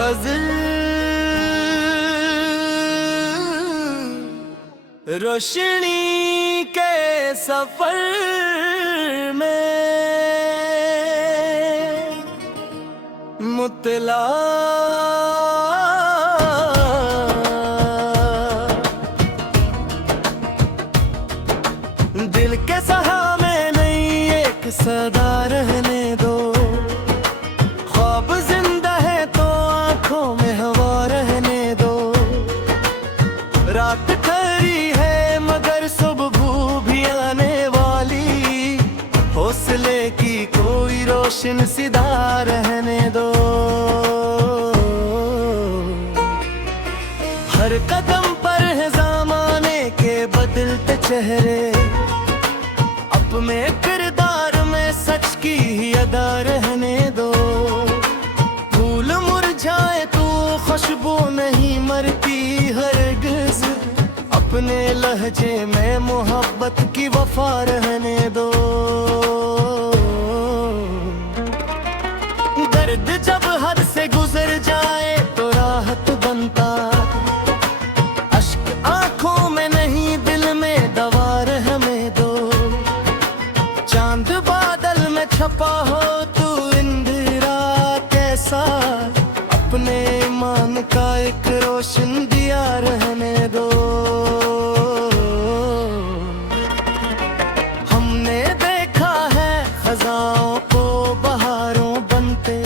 गज़ल रोशनी के सफर में मुतला दिल के सहा में नहीं एक सदा रहने दो। ख्वाब जिंदा है तो आंखों में हवा रहने दो। रात खरी है मगर सुबह भी आने वाली। हौसले की कोई रोशन सीधा रहने दो। हर कदम पर है ज़माने के बदलते चेहरे। अपने किरदार में सच की ही अदा रहने दो। फूल मुरझाए तो खुशबू नहीं मरती हरगिज़। अपने लहजे में मोहब्बत की वफा रहने दो। दर्द जब हद से गुजर जाए तो राहत बनता। अश्क आंखों में नहीं दिल में दवा रहने दो। चांद बादल में छपा हो तू इंदिरा कैसा। अपने ईमान का एक रोशन दिया रहने दो। हमने देखा है खजाओं को बहारों बनते।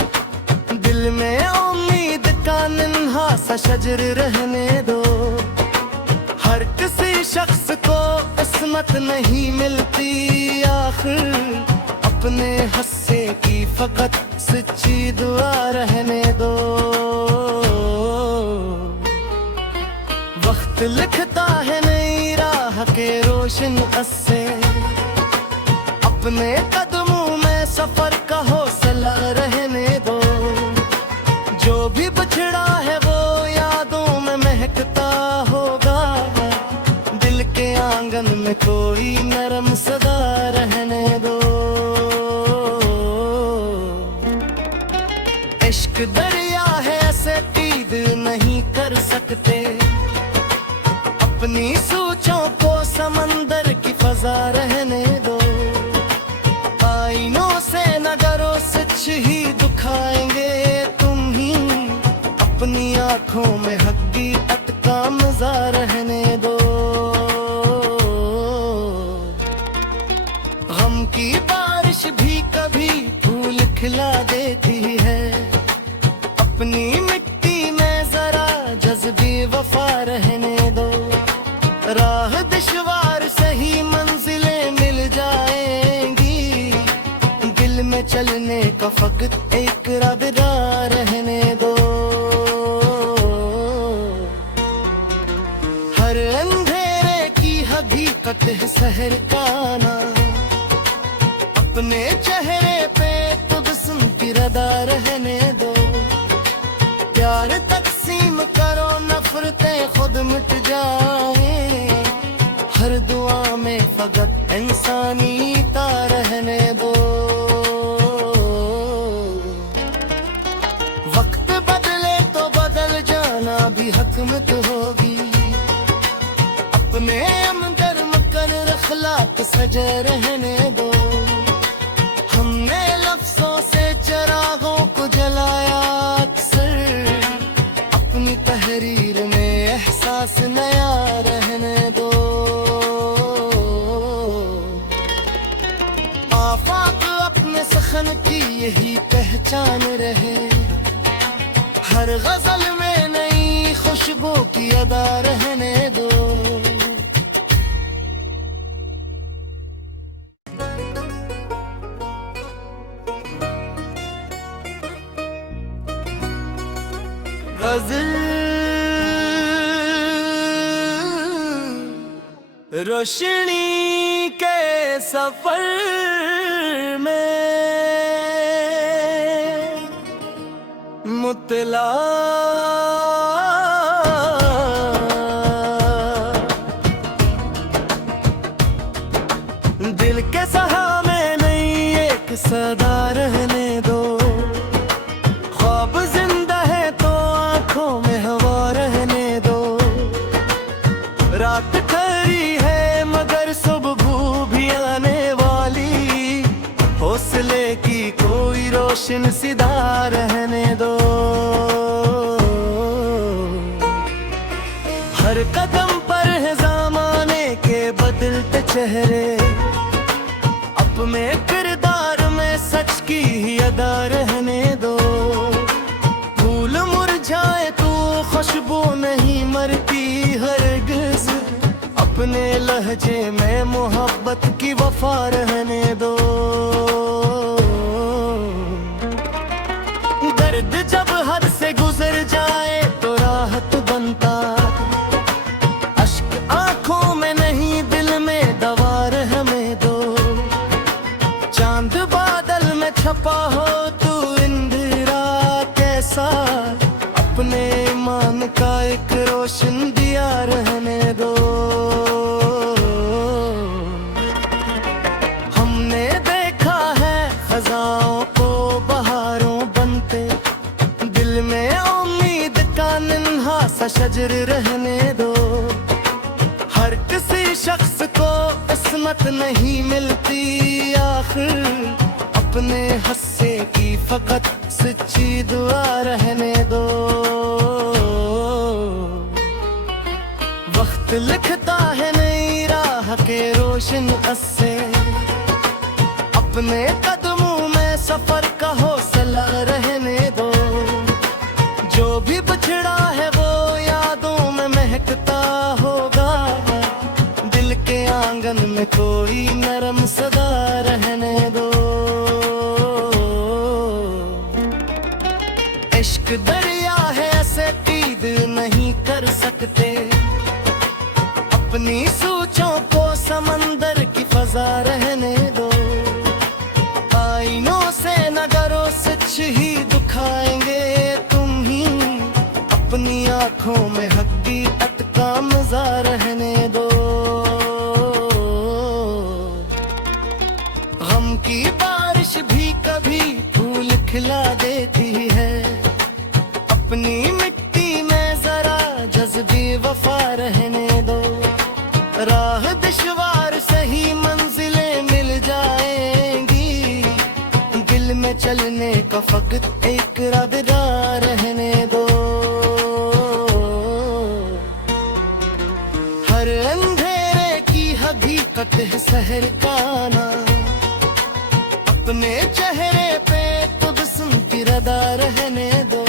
दिल में उम्मीद का नन्हा सा शजर रहने दो। हर किसी शख्स को किस्मत नहीं मिलती आखिर। अपने हिस्से की फकत सच्ची दुआ रहने दो। वक्त लिखता है नई राह के रोशन किस्से। अपने कदमों में सफर का हौसला रहने दो। जो भी बिछड़ा है वो यादों में महकता होगा। दिल के आंगन में कोई नरम सदा रहने दो। इश्क दरिया है ऐसे तीद नहीं कर सकते। अपनी सोचों को समंदर की फजा रहने दो। आईनों से नजरों सच ही दुखाएंगे तुम ही। अपनी आंखों में हकीकत का मजा रहने दो। गम की बारिश भी कभी फूल खिला देती है। अपनी मिट्टी में जरा जज्बी वफा रहने दो। राह दुश्वार सही मंजिलें मिल जाएंगी। दिल में चलने का फकत एक इरादा रहने दो। हर अंधेरे की हकीकत है सहर का आना। अपने चेहरे पे तबस्सुम की रदा रहने दो। प्यार तकसीम करो नफरतें खुद मिट जाए। हर दुआ में फकत इंसानीता रहने दो। वक्त बदले तो बदल जाना भी हकमत होगी। अपने अमगर मकर अखलाक सजा रहने दो। हमने लफ्जों से चरागों को जलाया अक्सर। अपनी तहरीर में एहसास नया रहने दो। आफाक अपने सखन की यही पहचान रहे। हर गजल में नई खुशबू की अदा रहने दो। गज़ल रोशनी के सफर में मुतला दिल के सहा में नहीं एक सदा रहने दो। ख्वाब जिंदा है तो रोशन सीधा रहने दो। हर कदम पर है ज़माने के बदलते चेहरे, अपने किरदार में सच की ही अदा रहने दो। फूल मुरझाए तो खुशबू नहीं मरती हरगिज़, अपने लहजे में मोहब्बत की वफा रहने दो। दर्द जब हद से गुजर जाए तो राहत बनता, अश्क आंखों में नहीं दिल में दवा रहने दो। चांद बादल में छपा हो तू इंदिरा कैसा, अपने ईमान का एक रोशन दिया रहने दो। हमने देखा है खजाओं को बहारों बनते, दिल में उम्मीद का नन्हा सा शजर रहने दो। हर किसी शख्स को किस्मत नहीं मिलती आखिर, अपने हिस्से की फकत सच्ची दुआ रहने दो। वक्त लिखता है नई राह के रोशन अस्से, अपने कदमों में सफर का हौसला रहने दो। जो भी बिछड़ा है वो यादों में महकता होगा, दिल के आंगन में कोई नरम सदा रहने दो। इश्क दरिया है ऐसे तीद नहीं कर सकते, अपनी सोचों को समंदर की फजा रहने दो। आईनों से नजरों सच ही दिखाएंगे तुम ही, अपनी आंखों में हकीकत का मजा रहने दो। गम की बारिश भी कभी फूल खिला देती है, अपनी मिट्टी में जरा जज्बी वफा रहने दो। राह दुश्वार सही मंजिलें मिल जाएंगी, दिल में चलने का फकत एक इरादा रहने दो। हर अंधेरे की हकीकत है सहर का आना, अपने चेहरे पे तबस्सुम की रदा रहने दो।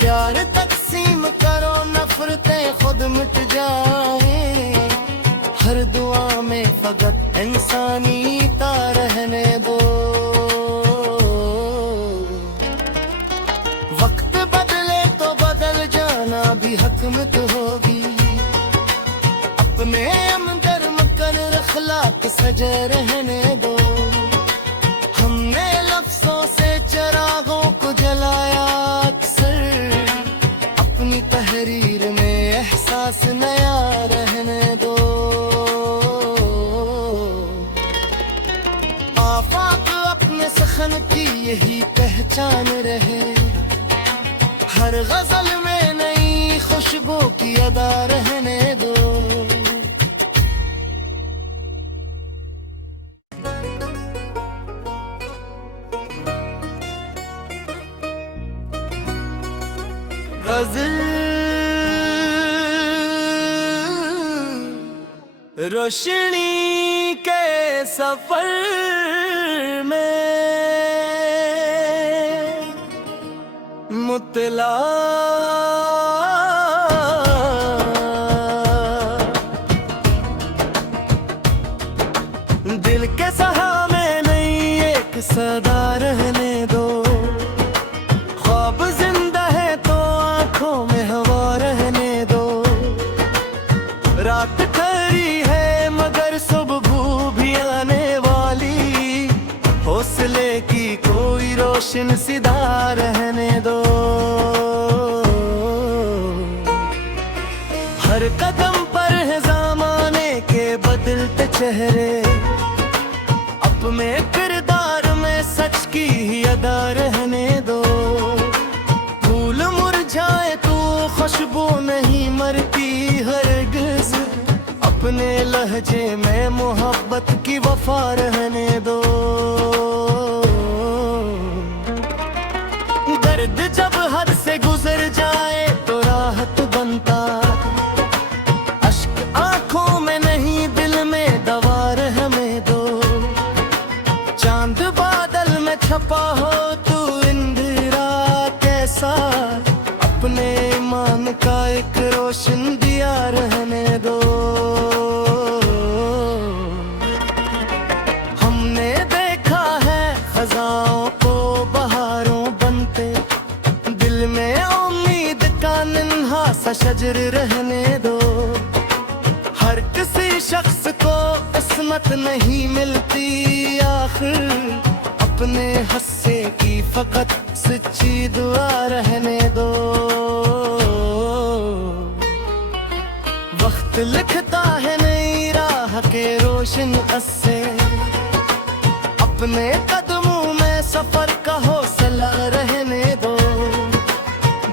प्यार तकसीम करो नफरतें खुद मिट जाए, हर दुआ में फकत इंसानीता रहने दो। वक्त बदले तो बदल जाना भी हकमत होगी, अपने हमदर्द कर अखलाक सजा रहने दो। हमने लफ्जों से चिरागों को जलाया अक्सर, अपनी तहरीर में एहसास नया रहने दो। आफाक अपने सखन की यही पहचान रहे, हर गजल में नई खुशबू की अदा रहने दो। गजल रोशनी के सफर में मुतला दिल के सहा में नहीं एक सदा रहने दो। ख्वाब जिंदा है तो आंखों में हवा रहने दो। रात खरी है मगर सुबह भी आने वाली, हौसले की कोई रोशन सीधा रहने दो। हर कदम पर है ज़माने के बदलते चेहरे, अपने किरदार में सच की ही अदा रहने दो। फूल मुरझाए तो खुशबू नहीं मरती हरगिज़, अपने लहजे में मोहब्बत की वफा रहने दो। छपा हो तू इंदिरा कैसा, अपने ईमान का एक रोशन दिया रहने दो। हमने देखा है खजाओं को बहारों बनते, दिल में उम्मीद का नन्हा सा शजर रहने दो। हर किसी शख्स को किस्मत नहीं मिलती आखिर, अपने हिस्से की फकत सच्ची दुआ रहने दो। वक्त लिखता है नई राह के रोशन कस्से, अपने कदमों में सफर का हौसला रहने दो।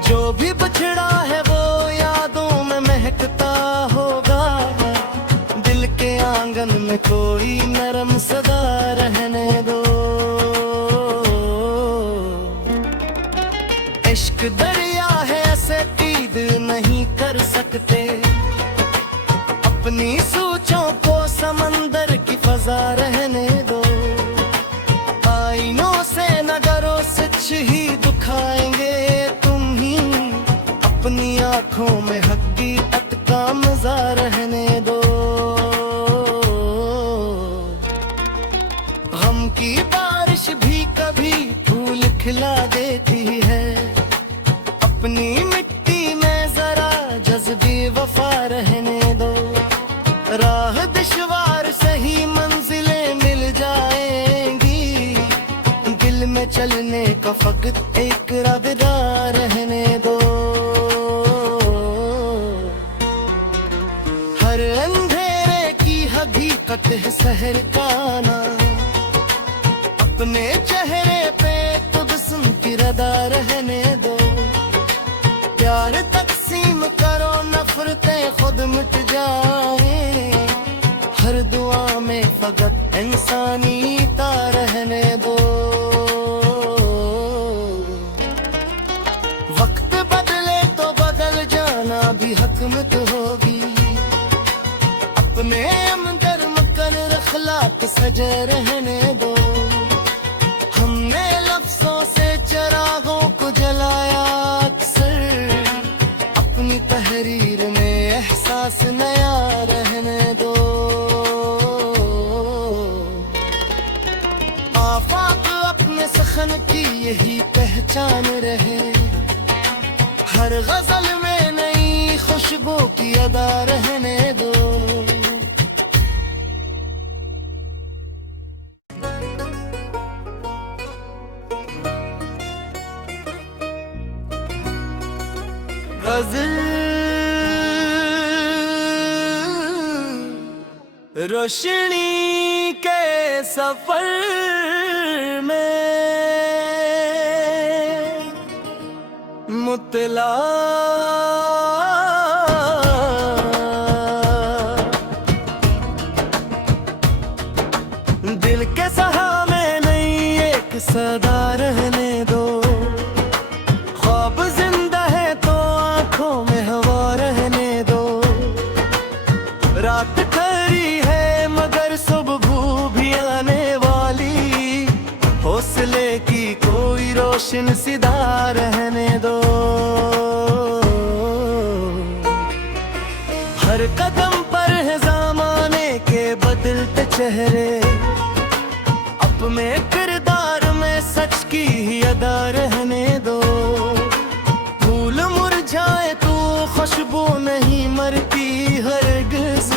जो भी बिछड़ा है वो यादों में महकता होगा, दिल के आंगन में कोई नरम सदा रहने दो। इश्क दरिया है ऐसे तीद नहीं कर सकते, अपनी सोचों को समंदर की फजा रहने दो। आईनों से नगरों सच ही दुखाएंगे तुम ही, अपनी आंखों में हकीकत का मजा रहने दो। गम की बारिश भी कभी फूल खिला देती है, अपनी मिट्टी में जरा जज्बी वफा रहने दो। राह दुश्वार सही मंजिलें मिल जाएंगी, दिल में चलने का फकत एक राबिता रहने दो। हर अंधेरे की हकीकत है सहर का ना, अपने चेहरे पे तबस्सुम की रदा रहने दो। प्यार तकसीम करो नफरतें खुद मिट जाए, हर दुआ में फकत इंसानीता रहने दो। वक्त बदले तो बदल जाना भी हकमत होगी, अपने अमदर मुकर्रर अखलाक सजे रहने दो। हमने लफ्जों से चरागों को जलाया अक्सर, अपनी तहरीर में एहसास नया रहने दो। आफाक अपने सखन की यही पहचान रहे, हर गजल में नई खुशबू की अदा रहने दो। गजल रोशनी के सफर में मुतला दिल के सहा में नहीं एक सदा रहने दो। ख्वाब जिंदा है तो आंखों में हवा रहने दो। रात खरी है मगर सुबह भी आने वाली, हौसले की कोई रोशन सीधा रहने दो। हर कदम पर है ज़माने के बदलते चेहरे, अपने किरदार में सच की ही अदा रहने दो। फूल मुरझाए तो खुशबू नहीं मरती हरगिज़,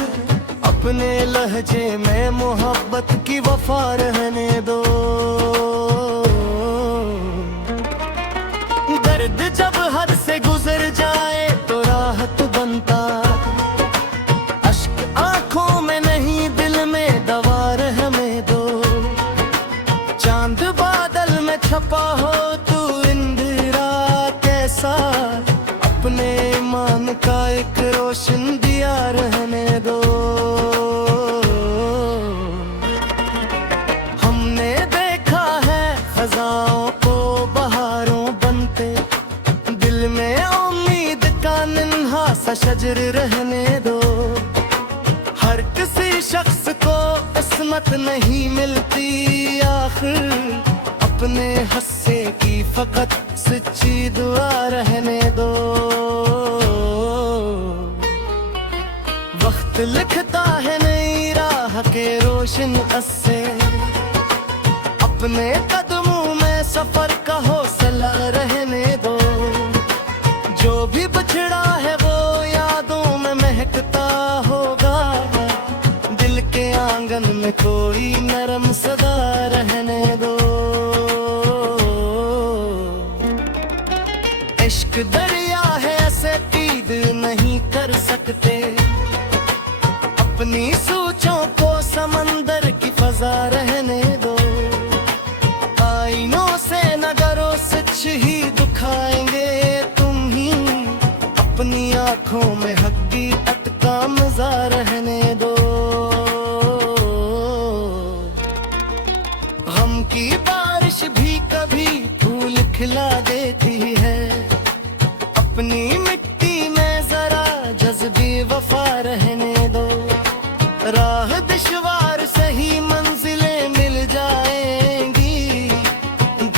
अपने लहजे में मोहब्बत की वफा रहने दो। दर्द जब हद से गुजर जाए तो राहत बनता, अश्क आंखों में नहीं दिल में दवा रहने दो। चांद बादल में छपा हो तू इंदिरा कैसा, अपने ईमान का एक रोशन दिया रहने दो। हमने देखा है खजाओं को बहारों बनते, दिल में उम्मीद का नन्हा सा शजर रहने दो। हर किसी शख्स को किस्मत नहीं मिलती आखिर, अपने हस्से की फकत सच्ची दुआ रहने दो। वक्त लिखता है नई राह के रोशन अस्से, अपने कदमों में सफर का हौसला रहने दो। जो भी बिछड़ा है वो यादों में महकता होगा, दिल के आंगन में कोई नरम सदा रहने दो। इश्क दरिया है ऐसे पीद नहीं कर सकते, अपनी सोचों को समंदर की फजा रहने दो। आईनों से नजरों सच ही दिखाएंगे तुम ही, अपनी आंखों में हकीकत का मजा रहने दो। गम की बारिश भी कभी फूल खिला देती है, अपनी मिट्टी में जरा जज्बी वफा रहने दो। राह दुश्वार सही मंजिलें मिल जाएंगी,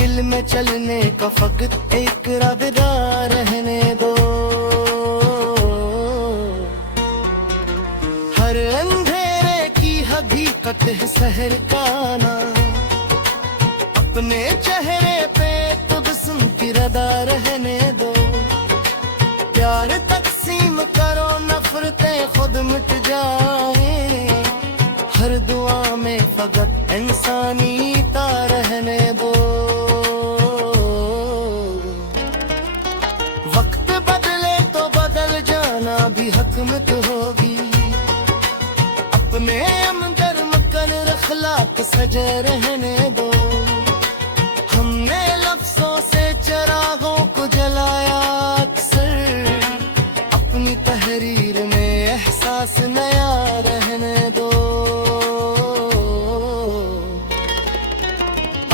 दिल में चलने का फकत एक राबिदा रहने दो। हर अंधेरे की हकीकत है सहर का ना, अपने चेहरे पे तबस्सुम की रदा रहने दो। प्यार तकसीम करो नफरतें खुद मिट जाए, हर दुआ में फकत इंसानीता रहने दो। वक्त बदले तो बदल जाना भी हकमत होगी, अपने अमदर मकर अखलाक सजे रहने दो। हमने लफ्जों से चरागों को जलाया अक्सर, अपनी तहरीर में एहसास नया रहने दो।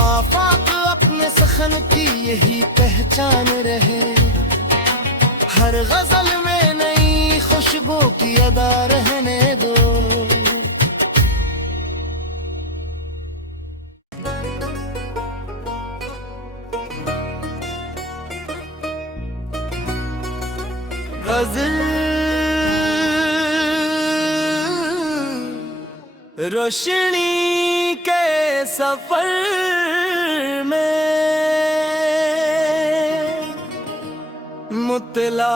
आफाक अपने सखन की यही पहचान रहे, हर गजल में नई खुशबू की अदा रहने दो। गजल रोशनी के सफर में मुतला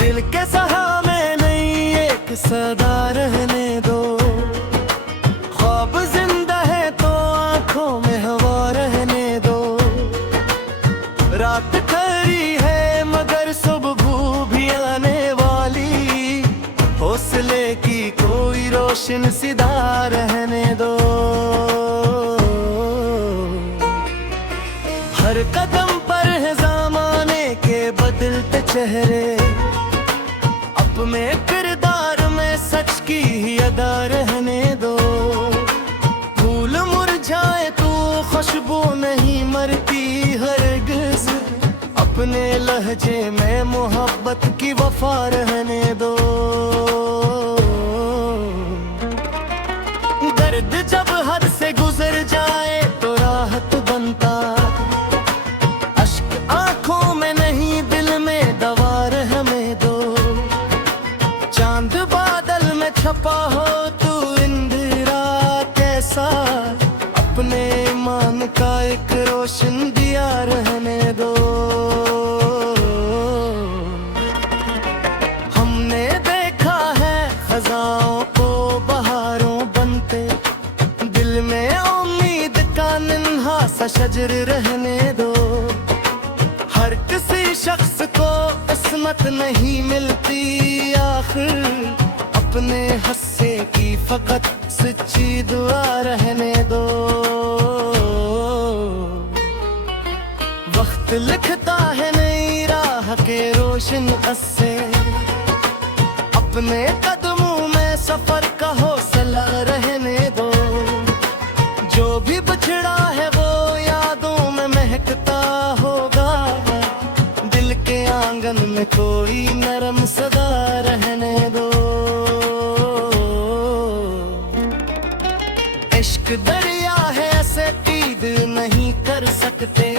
दिल के सहा में नहीं एक सदा रहने दो। ख्वाब जिंदा है तो आंखों में हवा रहने दो। रात खरी है मगर सुबह भी आने वाली, हौसले की कोई रोशन सिदा रहने दो। हर कदम पर है ज़माने के बदलते चेहरे, अपने किरदार में सच की ही अदा रहने दो। फूल मुरझाए तो खुशबू नहीं मरती हरगिज़, अपने लहजे में मोहब्बत की वफा रहने दो। दर्द जब हद से गुजर जाए तो राहत बनता, अश्क आंखों में नहीं दिल में दवा रहने दो। चांद बादल में छपा हो तू इंदिरा कैसा, अपने ईमान का एक रोशन दिया रहने दो। हमने देखा है खजाओं को बहारों बनते, दिल में उम्मीद का नन्हा सा शजर रहने दो। हर किसी शख्स को किस्मत नहीं मिलती आखिर, अपने हस्से की फकत सच्ची दुआ रहने दो। वक्त लिखता है नई राह के रोशन अस्से, अपने कदमों में सफर का हौसला रहने दो। जो भी बिछड़ा है वो यादों में महकता होगा, दिल के आंगन में कोई नरम सदा रहने दो। सकते